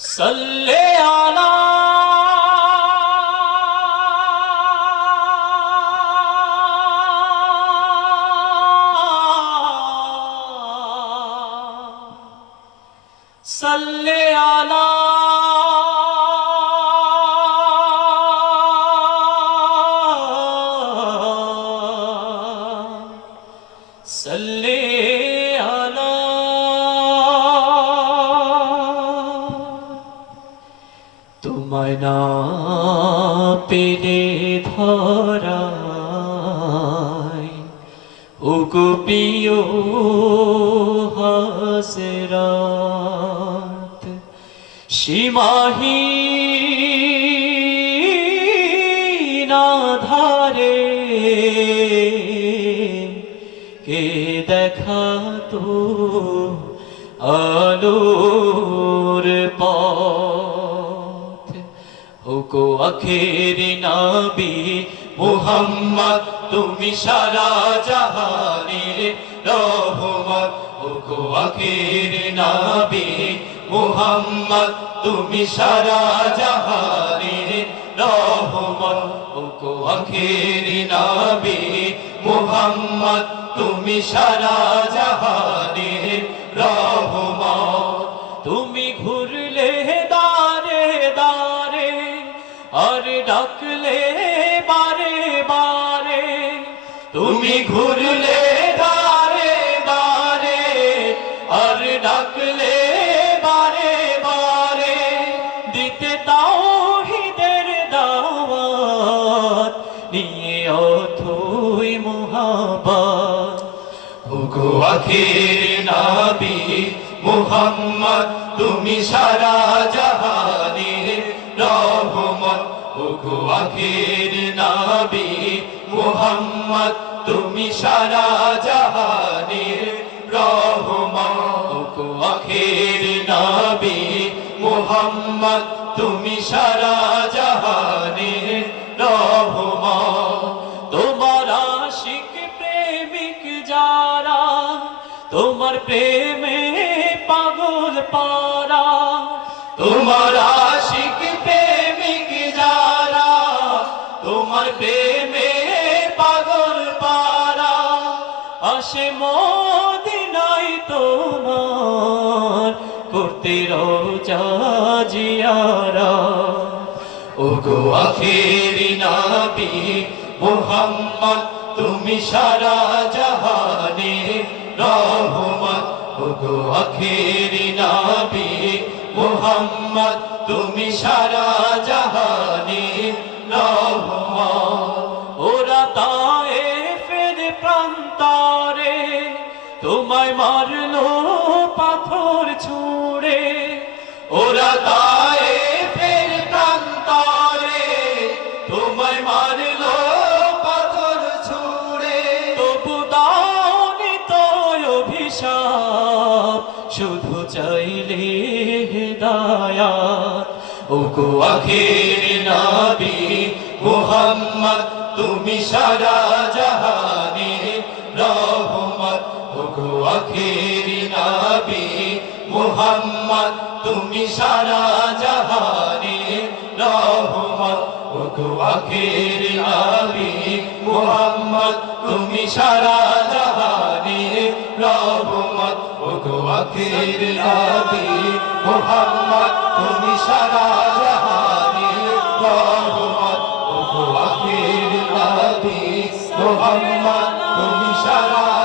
सल्ले आला सल्ले आला सल्ले आला তোমায় না পেলে ধরায় ওগো প্রিয় হাসরাত সীমাহীন আধারে কে দেখাতো আলোর পথ ওগো আখেরি নবী মুহাম্মদ তুমি সারা জাহানের রহমত ওগো আখেরি নবী মুহাম্মদ তুমি সারা জাহানের রহমত ওগো আখেরি নবী মুহাম্মদ তুমি সারা জাহানের রহমত তুমি ঘুরলে দারে দারে আর ডাকলে বারে বারে তুমি ঘুরলে দারে দারে আর ডাকলে বারে বারে দিতে তাওহীদের দাওয়াত নিয়ে অথই মুহাব্বত ওগো আখেরি নবী মুহাম্মদ তুমি সারা জাহানের রহমত ওগো আখেরি নবী মুহাম্মদ তুমি সারা জাহানের রহমত ওগো আখেরি নবী মুহাম্মদ তুমি সারা জাহানের রহমত তোমার আশিক প্রেমিক যারা তোমার প্রেমে পাগল পারা তোমার আশিক প্রেমিক যারা তোমার প্রেমে পাগল পারা আসে মদিনায় তোমার করতে রোজা জিয়ারা ওগো আখেরি নবী মুহাম্মদ তুমি সারা জাহানের রহমত ওগো আখেরি নবী মুহাম্মদ তুমি সারা জাহানের রহমত ওরা তায়েফের প্রান্তরে তোমায় মারলো পাথর ছুঁড়ে ওরা তায়েফের প্রান্তরে তোমায় মারলো পাথর ছুঁড়ে তবু দাওনি তো অভিশাপ শুধু চাইলে হেদায়াত ওগো আখেরি নবী মুহাম্মদ তুমি সারা জাহানের রহমত ওগো আখেরি নবী মুহাম্মদ তুমি সারা জাহানের রহমত ওগো আখেরি নবী মুহাম্মদ তুমি সারা জাহানের রহমত ওগো আখেরি নবী মুহাম্মদ তুমি সারা জাহানের রহমত ওগো আখেরি নবী মুহাম্মদ তুমি সারা